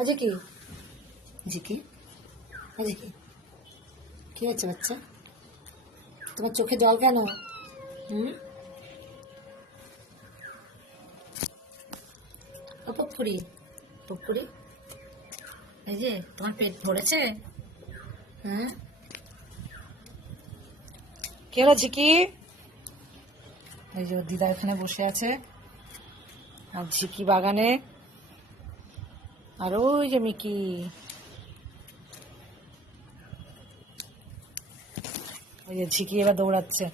অজে কি ঝিকি অজে কি কি হচ্ছে বাচ্চা? তোমার চোখে জল কেন? ও পুকুরি পুকুরি, এই যে তোমার পেট ভরেছে? হ্যাঁ, কে হলো ঝিকি? এই যে ওর দিদা এখানে বসে আছে, আর ঝিকি বাগানে, আর ওই যে মিকি। ওই যে ঝিকি এবার দৌড়াচ্ছে।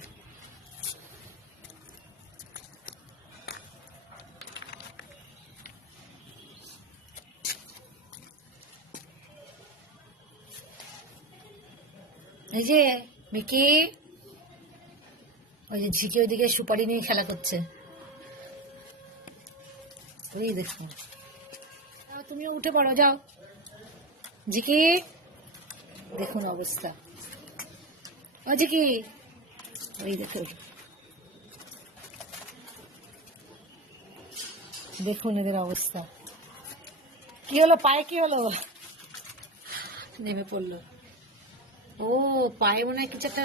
এই যে মিকি, ওই যে ঝিকি ওইদিকে সুপারি নিয়ে খেলা করছে। ওই দেখো, তুমিও উঠে পড়ো, যাও ঝিকি। দেখুন অবস্থা, ও ঝিকি, ওই দেখো, দেখুন এদের অবস্থা। কি হলো পায়ে, কি হলো? নেমে পড়লো। ও পায়ে মনে হয় কিছু একটা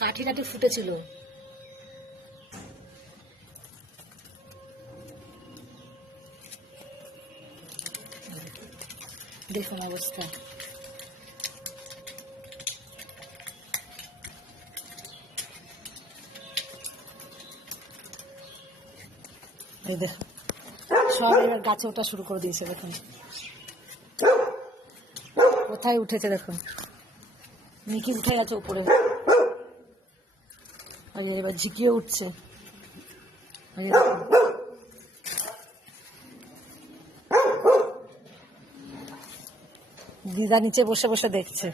কাঠি টাঠি ফুটেছিল। দেখুন অবস্থা। এই দেখো, সব এবার গাছে ওঠা শুরু করে দিয়েছে। দেখুন কোথায় উঠেছে, দেখুন মিকি উঠে গেছে উপরে, আর এবার ঝিকিও উঠছে। দিদা নিচে বসে বসে দেখছে।